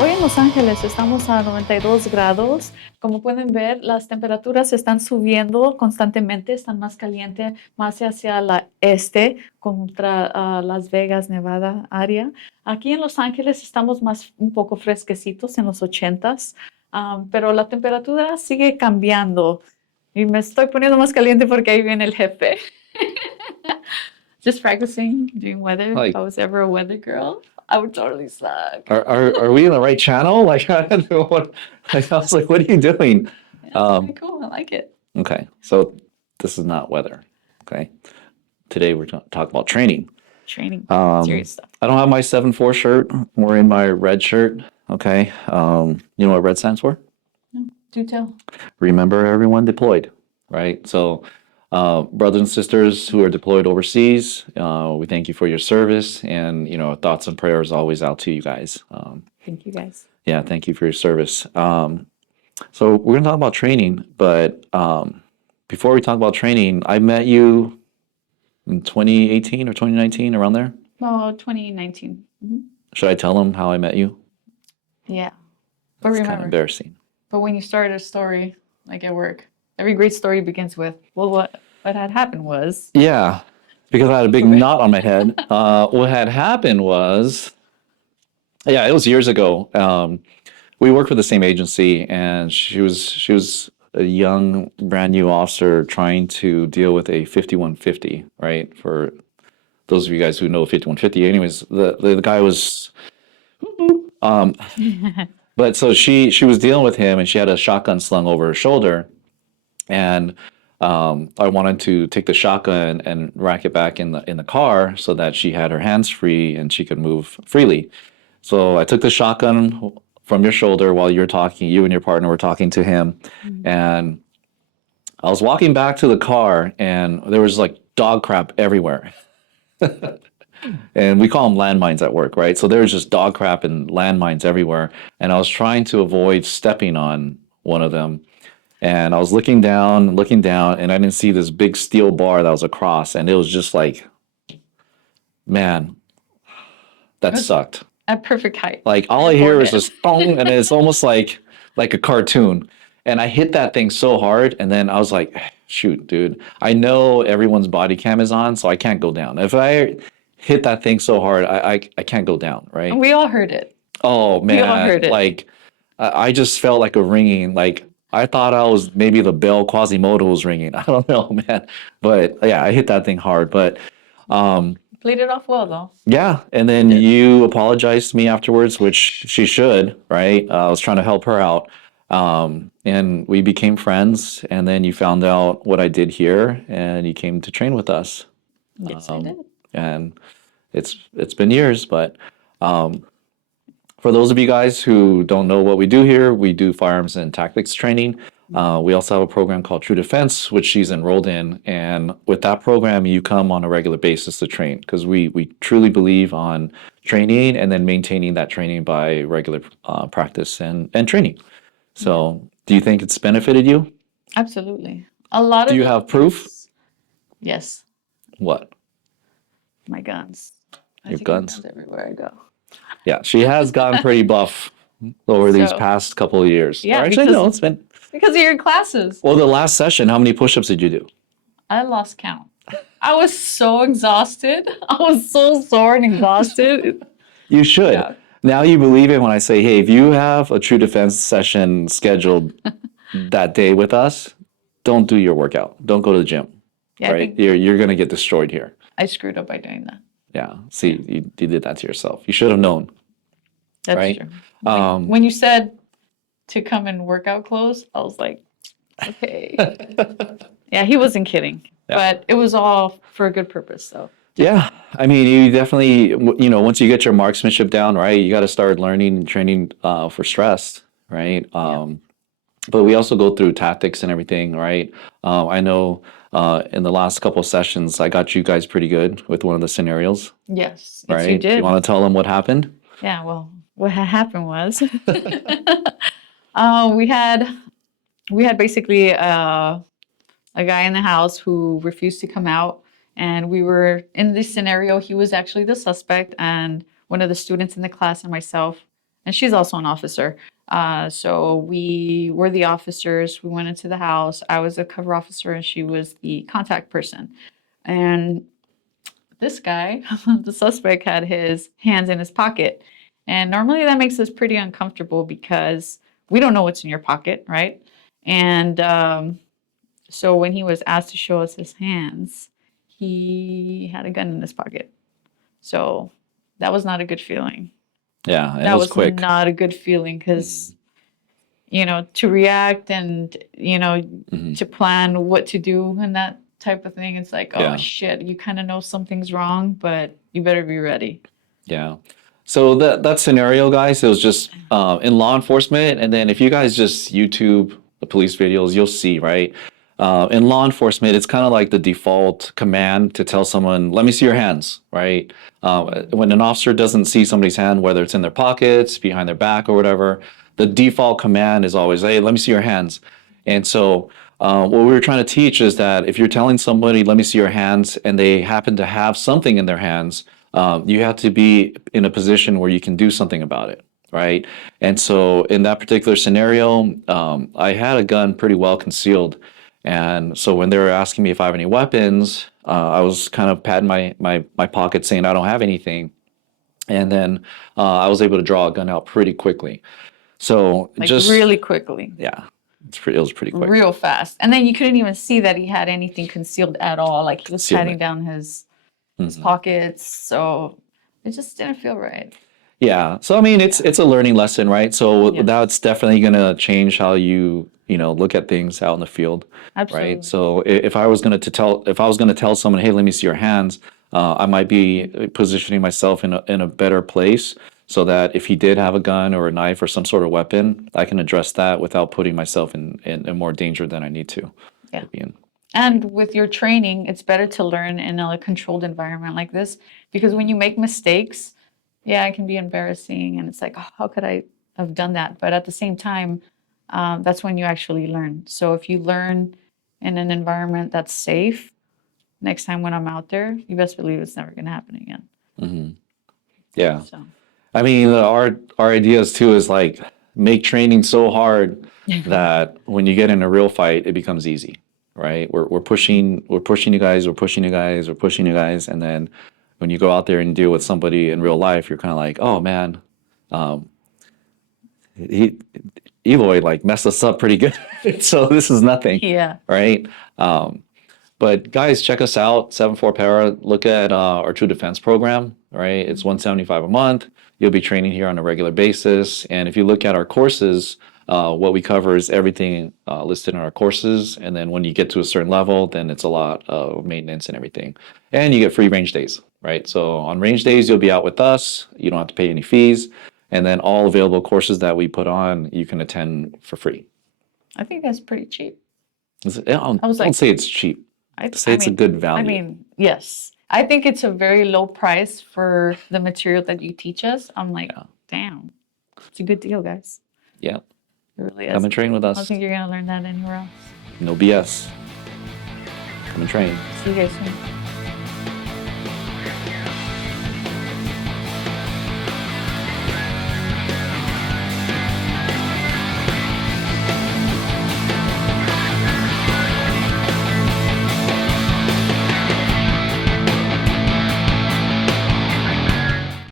Hoy en Los Ángeles estamos a 92 grados. Como pueden ver, las temperaturas están subiendo constantemente, están más calientes, más hacia la este contra Las Vegas, Nevada área. Aquí en Los Ángeles estamos más un poco fresquecitos en los 80s, pero la temperatura sigue cambiando y me estoy poniendo más caliente porque ahí viene el jefe. Just practicing doing weather. If I was ever a weather girl, I would totally suck. Are we in the right channel? Like, I don't know what, I was like, what are you doing? Yeah, pretty cool. I like it. Okay, so this is not weather. Okay, today we're talking about training. Training, serious stuff. I don't have my 7-4 shirt. We're in my red shirt. Okay, you know what red stands for? No, do tell. Remember everyone deployed, right? So, brothers and sisters who are deployed overseas, we thank you for your service, and thoughts and prayers always out to you guys. Thank you, guys. Yeah, thank you for your service. So we're gonna talk about training, but before we talk about training, I met you in 2018 or 2019, around there. Oh, 2019. Should I tell them how I met you? Yeah. But It's kind of remember, embarrassing. but when you start a story, like at work, every great story begins with, well, what had happened was. Yeah, because I had a big knot on my head. What had happened was, yeah, it was years ago. We worked for the same agency, and she was a young, brand new officer trying to deal with a 5150, right? For those of you guys who know 5150, anyways, the guy was, but so she was dealing with him, and she had a shotgun slung over her shoulder, and I wanted to take the shotgun and rack it back in the car so that she had her hands free and she could move freely. So I took the shotgun from your shoulder while you and your partner were talking to him, and I was walking back to the car, and there was like dog crap everywhere. And we call them landmines at work, right? So there was just dog crap and landmines everywhere, and I was trying to avoid stepping on one of them. And I was looking down, and I didn't see this big steel bar that was across, and it was just like, man, that sucked. At perfect height. Like all I hear is this thong, and it's almost like a cartoon. And I hit that thing so hard, and then I was like, shoot, dude, I know everyone's body cam is on, so I can't go down. If I hit that thing so hard, I can't go down, right? And we all heard it. Oh man, we all heard it. Like I just felt like a ringing. Like I thought I was maybe the bell Quasimodo was ringing. I don't know, man. But yeah, I hit that thing hard. But played it off well, though. yeah, and then you apologized to me afterwards, which she should, right? I was trying to help her out, and we became friends. And then you found out what I did here, and you came to train with us. Yes, I did. And it's been years, but for those of you guys who don't know what we do here, we do firearms and tactics training. We also have a program called TRUdefense, which she's enrolled in. And with that program, you come on a regular basis to train, because we truly believe on training and then maintaining that training by regular practice and training. So do you think it's benefited you? Absolutely. A lot of. Do you have proof? Yes. What? My guns. Your guns? Everywhere I go. Yeah, she has gotten pretty buff over these past couple of years. Yeah, or actually, no, it's been. Because of your classes. Well, the last session, how many push-ups did you do? I lost count. I was so exhausted. I was so sore and exhausted. You should. Yeah. Now you believe it when I say, hey, if you have a TRUdefense session scheduled that day with us, don't do your workout. Don't go to the gym. Yeah, right? You're going to get destroyed here. I screwed up by doing that. Yeah. See, you did that to yourself. You should have known. That's right? True. When you said to come in workout clothes, I was like, okay. Yeah, he wasn't kidding. Yeah. But it was all for a good purpose, so. Yeah. I mean, you definitely, once you get your marksmanship down, right, you got to start learning and training for stress, right? But we also go through tactics and everything, right? I know in the last couple of sessions, I got you guys pretty good with one of the scenarios. Yes, right? You did. You want to tell them what happened? Yeah, well, what happened was we had basically a guy in the house who refused to come out. And we were in this scenario. He was actually the suspect, and one of the students in the class and myself, and she's also an officer. So we were the officers. We went into the house. I was a cover officer, and she was the contact person. And this guy, the suspect, had his hands in his pocket. And normally that makes us pretty uncomfortable because we don't know what's in your pocket, right? And so when he was asked to show us his hands, he had a gun in his pocket. So that was not a good feeling. Yeah, and it That was was quick. not a good feeling because, to react and, to plan what to do and that type of thing, it's like, oh Yeah. shit, you kind of know something's wrong, but you better be ready. Yeah. So that scenario, guys, it was just in law enforcement, and then if you guys just YouTube the police videos, you'll see, right? In law enforcement, it's kind of like the default command to tell someone, "Let me see your hands," right? When an officer doesn't see somebody's hand, whether it's in their pockets, behind their back, or whatever, the default command is always, "Hey, let me see your hands." And so, what we were trying to teach is that if you're telling somebody, "Let me see your hands," and they happen to have something in their hands, you have to be in a position where you can do something about it, right? And so, in that particular scenario, I had a gun pretty well concealed. And so, when they were asking me if I have any weapons, I was kind of patting my pocket saying I don't have anything. And then I was able to draw a gun out pretty quickly. So, Like just, really quickly, yeah, it was pretty quick. real fast. And then you couldn't even see that he had anything concealed at all. Like he was patting Concealment. down his pockets. So it just didn't feel right. Yeah. So I mean, it's a learning lesson, right? So Yes. that's definitely gonna change how you look at things out in the field, Absolutely. right? So if I was gonna tell someone, hey, let me see your hands, I might be positioning myself in a better place so that if he did have a gun or a knife or some sort of weapon, I can address that without putting myself in more danger than I need to. Yeah. Be in. And with your training, it's better to learn in a controlled environment like this because when you make mistakes, yeah, it can be embarrassing and it's like, oh, how could I have done that? But at the same time, that's when you actually learn. So if you learn in an environment that's safe, next time when I'm out there, you best believe it's never going to happen again. Yeah. So I mean, our ideas too is like make training so hard that when you get in a real fight, it becomes easy, right? We're pushing you guys, we're pushing you guys, we're pushing you guys, and then when you go out there and deal with somebody in real life, you're kind of like, oh man, he Eloy like messed us up pretty good, so this is nothing, yeah, right? But guys, check us out, 74 Para. Look at our True Defense program, right? It's $175 a month. You'll be training here on a regular basis. And if you look at our courses, what we cover is everything listed in our courses. And then when you get to a certain level, then it's a lot of maintenance and everything. And you get free range days, right? So on range days, you'll be out with us. You don't have to pay any fees. And then all available courses that we put on, you can attend for free. I think that's pretty cheap. Don't say it's cheap. Say it's a good value. I mean, yes. I think it's a very low price for the material that you teach us. I'm like, damn, it's a good deal, guys. Yeah. It really is. Come and train with I us. don't think you're going to learn that anywhere else. No BS. Come and train. See you guys soon.